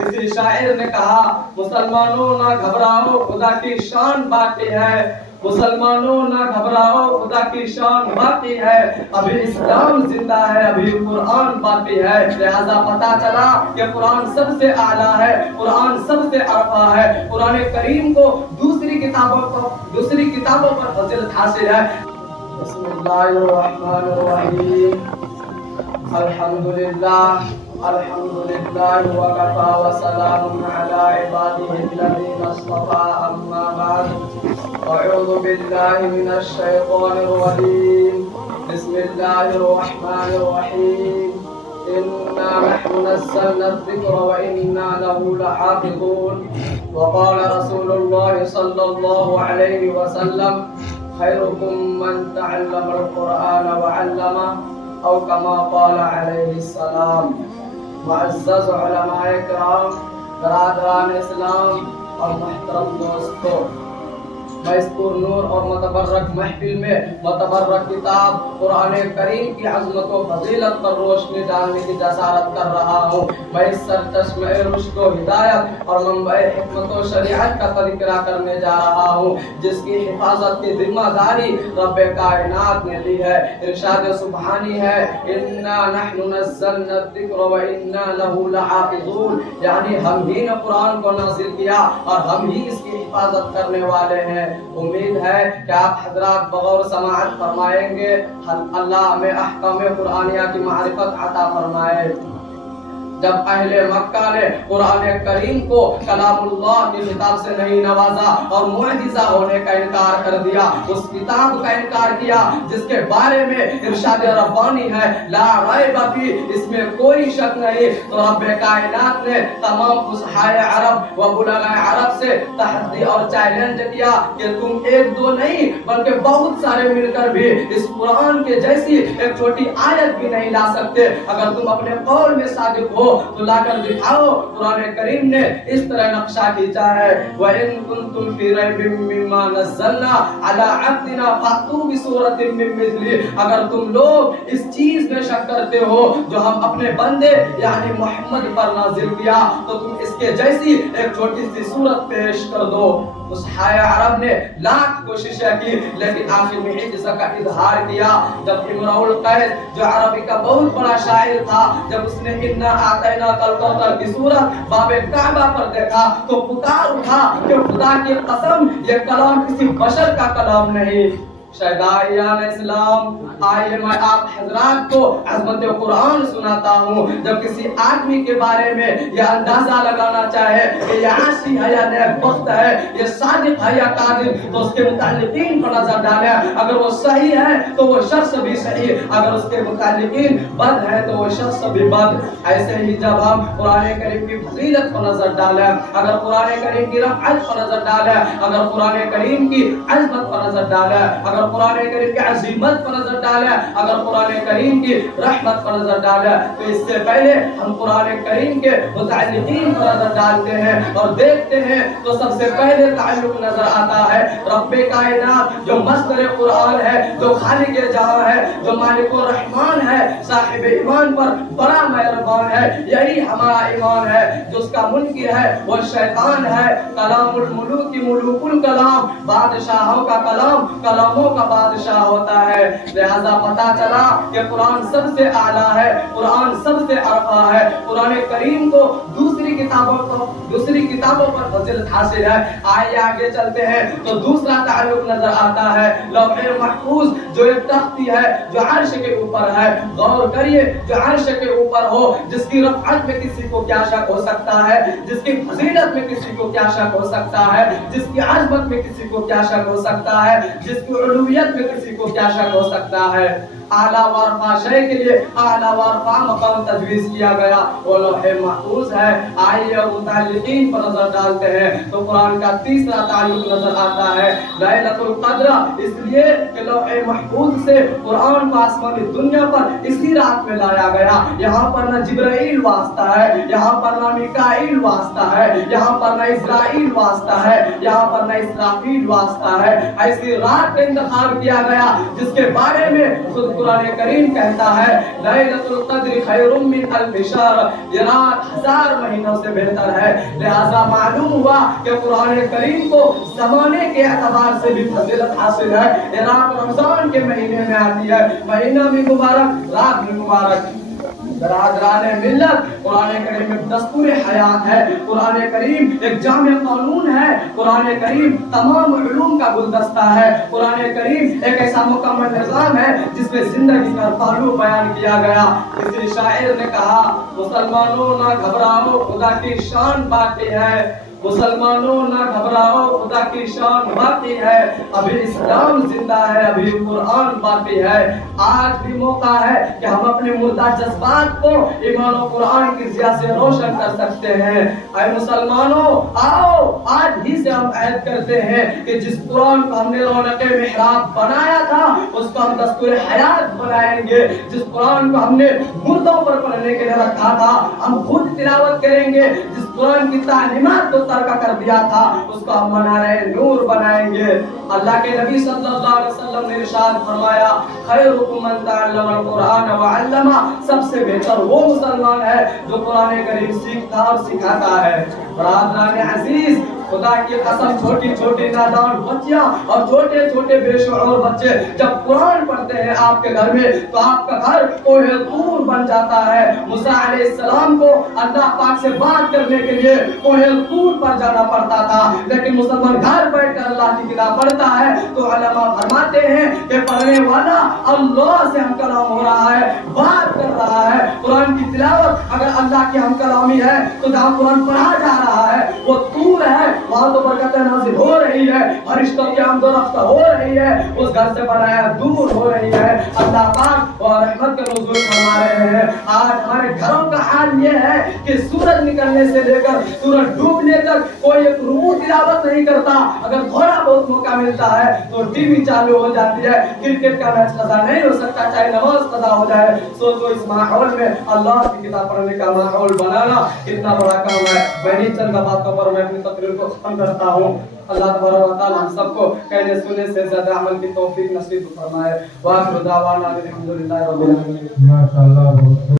किसी शायर ने कहा, मुसलमानों ना घबराओ खुदा की शान बाकी है, मुसलमानों ना घबराओ खुदा की शान बाकी है, अभी इस्लाम जिंदा है, अभी कुरान बाकी है। लिहाजा पता चला कि कुरान सबसे आला है, कुरान सबसे अरफा है। कुरान करीम को दूसरी किताबों पर फजीलत हासिल है। बिस्मिल्लाहिर्रहमानिर्रहीम, अल्हम्दुलिल्लाह वकफा वसलामुन अला इबादिहिल्लज़ीना इस्तफ़ा, अम्मा बाद, अऊज़ु बिल्लाहि मिनश शैतानिर रजीम, बिस्मिल्लाहिर्रहमानिर्रहीम, इन्ना नहनु नज़्ज़लना ज़िक्र व इन्ना लहु लहाफ़िज़ून। वक़ाल रसूलुल्लाह सल्लल्लाहु अलैहि वसल्लम, खैरुकुम मन तअल्लमल क़ुरआन व अल्लमह, औ कमा क़ाल अलैहिस्सलाम। मुअज़्ज़ज़ उलमाए किराम, बरादरान इस्लाम और मुहतरम दोस्तों, मैं इस पुरनूर और मुतबर्रक महफिल में मुतबर्रक किताब कुरान करीम की अज़मत व फजीलत पर रोशनी डालने की जसारत कर रहा हूँ। मैं इस सरचश्मे रुश्द व हिदायत और मंबए हिकमत व शरीअत का तज़किरा करने जा रहा हूँ, जिसकी हिफाजत की जिम्मेदारी रब्बे कायनात ने ली है। इरशाद सुब्हानी है, इन्ना नहनु नज़्ज़लना ज़िक्र व इन्ना लहु लहाफ़िज़ून, यानी हम ही ने कुरान को नाज़िल किया और हम ही इसकी हिफाजत करने वाले हैं। उम्मीद है कि आप हजरात बगौर समाअत फरमाएंगे। अल्लाह हमें अहकाम कुरानिया की मारिफत अता फरमाए। जब अहले मक्का ने कुरान करीम को कलामुल्लाह की किताब से नहीं नवाजा और मुअजिज़ा होने का इनकार कर दिया, उस किताब का इनकार किया जिसके बारे में इरशाद रब्बानी है, ला रैब फी, इसमें कोई शक नहीं, तो रब्बे कायनात ने तमाम फुसहाए अरब व बुलगाए अरब से तहद्दी और चैलेंज किया कि तुम एक दो नहीं बल्कि बहुत सारे मिलकर भी इस कुरान के जैसी एक छोटी आयत भी नहीं ला सकते। अगर तुम अपने कौल में सादिक हो तो लाकर दिखाओ। कुरान करीम ने इस तरह नक्शा खींचा है, व इन कुंतुम फी रैबिम मिम्मा नज़्ज़लना अला अब्दिना फ़अतू बिसूरतिन मिन मिस्ली, अगर तुम लोग इस चीज में शक करते हो जो हम अपने बंदे यानी मोहम्मद पर नाजिल किया, तो तुम इसके जैसी एक छोटी सी सूरत पेश कर दो। उस हाय अरब ने लाख कोशिशें की, लेकिन आखिर में इज्ज़त का इजहार किया। जब इमरुल कैस जो अरबी का बहुत बड़ा शायर था, जब उसने इन्ना आतैना कल कौसर की सूरत बाबे काबा पर देखा तो पुकार उठा कि खुदा की कसम, ये कलाम किसी बशर का कलाम नहीं। शहदायान इस्लाम, आइए मैं आप हजरात को अज़मत कुरान सुनाता हूँ। जब किसी आदमी के बारे में यह अंदाजा लगाना चाहे कि यह आशी है या नेकबख्त है, यह सादिक है या कादिब, तो उसके मुतालिकीन पर नजर डालें। अगर वो सही है तो वो शख्स भी सही, अगर उसके मुतालिकीन बद है तो वो शख्स भी बद। ऐसे ही जब हम कुरान करीम की फजीलत पर नजर डालें, अगर कुरान करीम की रफ़अत पर नजर डालें, अगर कुरान करीम की अज़मत पर नजर डालें, अगर कुरान करीम की अज़ीमत पर नजर डालें, अगर कुरान करीम की रहमत पर नजर डालें, तो इससे पहले हम कुरान करीम के मुताल्लिकीन पर नजर डालते हैं और देखते हैं तो सबसे पहले ताल्लुक नजर आता है रब्बे कायनात जो मस्दर कुरान है, जो खालिक जहां है, जो मालिकुर रहमान है, साहिब ईमान पर बड़ा मेहरबान है। यही हमारा ईमान है। जो उसका मुनकिर है वो शैतान है। कलामुल मुलूकी मुलूकुल कलाम, बादशाहों का कलाम कलामों का बादशाह होता है। लिहाजा पता चला कि कुरान सबसे आला है, कुरान सबसे अरफा है। कुरान करीम को दूसरी किताबों पर फजीलत हासिल है। आइए आगे चलते हैं तो दूसरा ताल्लुक नजर आता है लौहे महफूज, जो एक तख्ती है जो अर्श के ऊपर है। गौर करिए, जो अर्श के ऊपर हो, जिसकी रफ़अत में किसी को क्या शक हो सकता है, जिसकी फजीलत में किसी को क्या शक हो सकता है, जिसकी अज़मत में किसी को क्या शक हो सकता है, जिसकी उलूहियत में किसी को क्या शक हो सकता है। आला वारफा शय के लिए आला वारफा मकाम तजवीज़ किया गया, वो लौहे महफूज है। आइए मुताल्लिकीन पर नजर डालते हैं तो कुरान का तीसरा ताल्लुक नजर आता है लैलतुल क़द्र, इसलिए कि लौहे महफूज से कुरान को आसमानी दुनिया पर इसी रात में लाया गया। यहाँ पर न जिब्राइल वास्ता है, यहाँ पर न मिकाईल वास्ता है, यहाँ पर न इस्राईल वास्ता है, यहाँ पर न इसराफील वास्ता है। ऐसी रात का इंतखाब किया गया जिसके बारे में खुद قرآن کریم کہتا ہے لیلۃ القدر خیر من الف شہر، یہ رات 1000 مہینوں سے بہتر ہے۔ لہذا معلوم ہوا کہ قرآن کریم کو زمانے کے اعتبار سے بھی فضیلت حاصل ہے۔ یہ رات رمضان کے مہینے میں آتی ہے، مہینہ بھی مبارک، رات بھی مبارک۔ برادران ملت، قرآن کریم ایک دستور حیات ہے، قرآن کریم ایک جامع قانون ہے، قرآن کریم تمام علوم کا گلدستہ ہے، قرآن کریم ایک ایسا مکمل نظام ہے جس میں زندگی کا پہلو بیان کیا گیا۔ کسی شاعر نے کہا مسلمانوں نہ گھبراؤ خدا کی شان باقی ہے، مسلمانوں نہ گھبراؤ خدا کی شان باقی ہے، ابھی اسلام زندہ ہے، ابھی قرآن باقی ہے۔ آج بھی موقع ہے کہ ہم اپنے مردہ جذبات کو ایمان و قرآن کی ضیاء سے روشن کر سکتے ہیں۔ اے مسلمانوں، آؤ آج ہی سے ہم عہد کرتے ہیں کہ جس قرآن کو ہم نے رونق محراب بنایا تھا اس کو ہم دستور حیات بنائیں گے۔ جس قرآن کو ہم نے مردوں پر پڑھنے کے لیے رکھا تھا ہم خود تلاوت کریں گے۔ جس قرآن کی تعلیمات کو ترک کر دیا تھا اس کو ہم منارہ نور بنائیں گے۔ اللہ کے نبی صلی اللہ علیہ وسلم نے ارشاد فرمایا خیرکم من تعلم القرآن وعلمہ، سب سے بہتر وہ مسلمان ہے جو قرآن کریم سیکھتا اور سکھاتا ہے۔ برادران عزیز، خدا کی قسم چھوٹی چھوٹی نادان بچیاں اور چھوٹے چھوٹے بے شعور بچے جب قرآن پڑھتے ہیں آپ کے گھر میں تو آپ کا گھر کوہ طور بن جاتا ہے۔ موسیٰ علیہ السلام کو اللہ پاک سے بات کرنے کے لیے کوہ طور پر جانا پڑتا تھا، لیکن مسلمان گھر بیٹھ کر اللہ کی کتاب پڑھتا ہے تو علماء فرماتے ہیں کہ پڑھنے والا اللہ سے ہم کلام ہو رہا ہے، بات کر رہا ہے۔ قرآن کی تلاوت اگر اللہ کی ہم کلامی ہے تو جہاں قرآن پڑھا جا رہا ہے وہ طور ہے، وہاں تو برکتیں نازل ہو رہی ہے، فرشتوں کی آمد و رفت ہو رہی ہے، اس گھر سے بنایا دور ہو رہی ہے، اللہ پاک اور رحمت کا نزول فرما رہے ہیں۔ آج ہمارے گھروں کا حال یہ ہے کہ سورج نکلنے سے لے کر سورج ڈوبنے تک کوئی ایک رکوع تلاوت نہیں کرتا، اگر تھوڑا بہت موقع ملتا ہے تو ٹی وی چالو ہو جاتی ہے، کرکٹ کا میچ قضا نہیں ہو سکتا چاہے نماز قضا ہو جائے۔ سوچو اس ماحول میں اللہ کی کتاب پڑھنے کا ماحول بنانا کتنا بڑا کام ہے۔ میں نہیں چند باتوں پر میں اپنی تقریر کو ختم کرتا ہوں۔ اللہ تبارک و تعالی ہم سب کو کہنے سننے سے زیادہ عمل کی توفیق نصیب فرمائے۔ وآخر دعوانا الحمدللہ رب العالمین۔ ماشاءاللہ۔